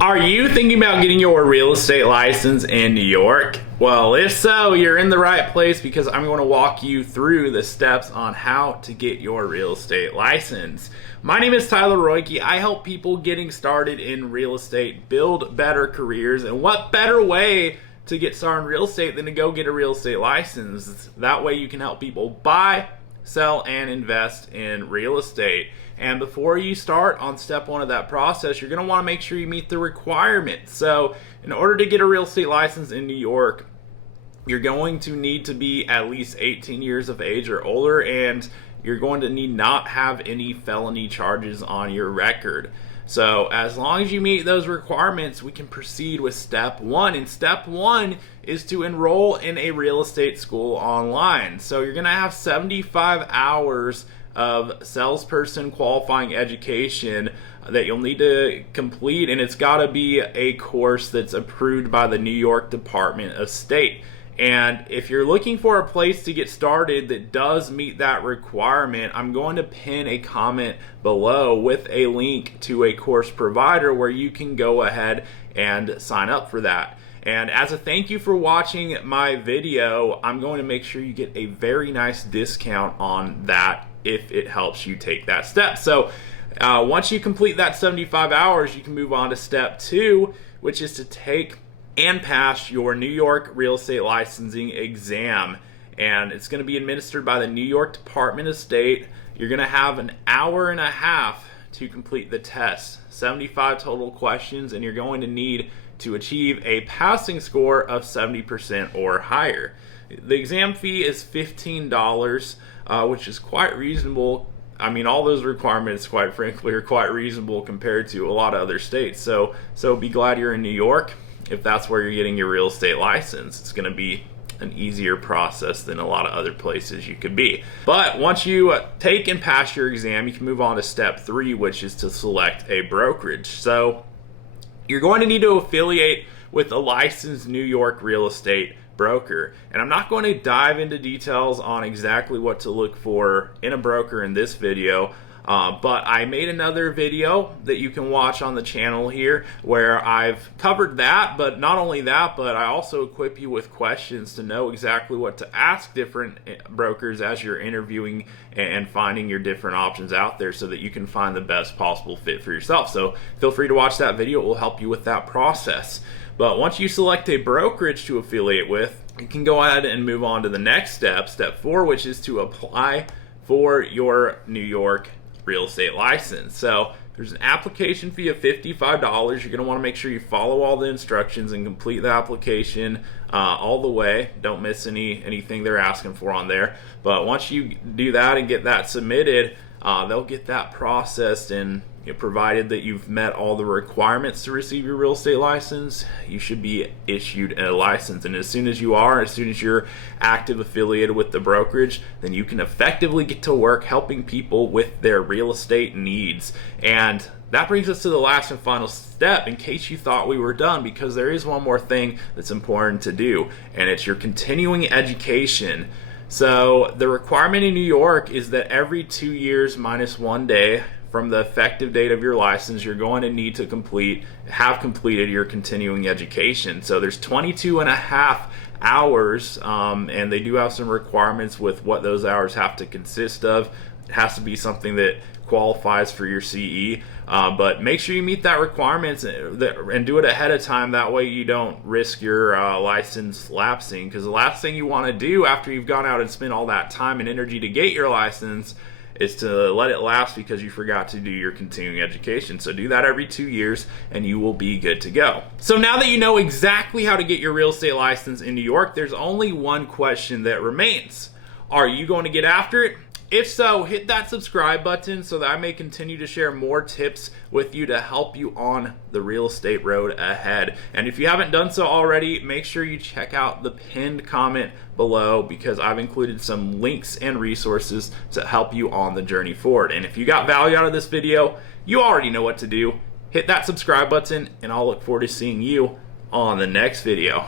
Are you thinking about getting your real estate license in New York? Well, if so, you're in the right place because I'm going to walk you through the steps on how to get your real estate license. My name is Tyler Roicki. I help people getting started in real estate build better careers, and what better way to get started in real estate than to go get a real estate license? That way you can help people buy, sell, and invest in real estate. And before you start on step one of that process, you're going to want to make sure you meet the requirements. So in order to get a real estate license in New York, you're going to need to be at least 18 years of age or older, and you're going to need not have any felony charges on your record. So as long as you meet those requirements, we can proceed with step one. And step one is to enroll in a real estate school online. So you're going to have 75 hours of salesperson qualifying education that you'll need to complete, and it's got to be a course that's approved by the New York Department of State. And if you're looking for a place to get started that does meet that requirement, I'm going to pin a comment below with a link to a course provider where you can go ahead and sign up for that. And as a thank you for watching my video, I'm going to make sure you get a very nice discount on that if it helps you take that step. So once you complete that 75 hours, you can move on to step two, which is to take and pass your New York real estate licensing exam. And it's going to be administered by the New York Department of State. You're going to have an hour and a half to complete the test, 75 total questions, and you're going to need to achieve a passing score of 70% or higher. The exam fee is $15, which is quite reasonable. I mean, all those requirements, quite frankly, are quite reasonable compared to a lot of other states. So be glad you're in New York. If that's where you're getting your real estate license, it's going to be an easier process than a lot of other places you could be. But once you take and pass your exam, you can move on to step three, which is to select a brokerage. So you're going to need to affiliate with a licensed New York real estate broker. And I'm not going to dive into details on exactly what to look for in a broker in this video, but I made another video that you can watch on the channel here where I've covered that. But not only that, but I also equip you with questions to know exactly what to ask different brokers as you're interviewing and finding your different options out there so that you can find the best possible fit for yourself. So feel free to watch that video. It will help you with that process. But once you select a brokerage to affiliate with, you can go ahead and move on to the next step, step four, which is to apply for your New York real estate license. So there's an application fee of $55. You're going to want to make sure you follow all the instructions and complete the application all the way. Don't miss anything they're asking for on there. But once you do that and get that submitted, they'll get that processed, and provided that you've met all the requirements to receive your real estate license, you should be issued a license. And as soon as you're active affiliated with the brokerage, then you can effectively get to work helping people with their real estate needs. And that brings us to the last and final step, in case you thought we were done, because there is one more thing that's important to do, and it's your continuing education. So the requirement in New York is that every 2 years minus 1 day from the effective date of your license, you're going to need to have completed your continuing education. So there's 22 and a half hours, and they do have some requirements with what those hours have to consist of. It has to be something that qualifies for your CE, but make sure you meet that requirements and do it ahead of time. That way you don't risk your license lapsing, because the last thing you want to do after you've gone out and spent all that time and energy to get your license is to let it lapse because you forgot to do your continuing education. So do that every 2 years and you will be good to go. So now that you know exactly how to get your real estate license in New York, there's only one question that remains. Are you going to get after it? If so, hit that subscribe button so that I may continue to share more tips with you to help you on the real estate road ahead. And if you haven't done so already, make sure you check out the pinned comment below, because I've included some links and resources to help you on the journey forward. And if you got value out of this video, you already know what to do. Hit that subscribe button, and I'll look forward to seeing you on the next video.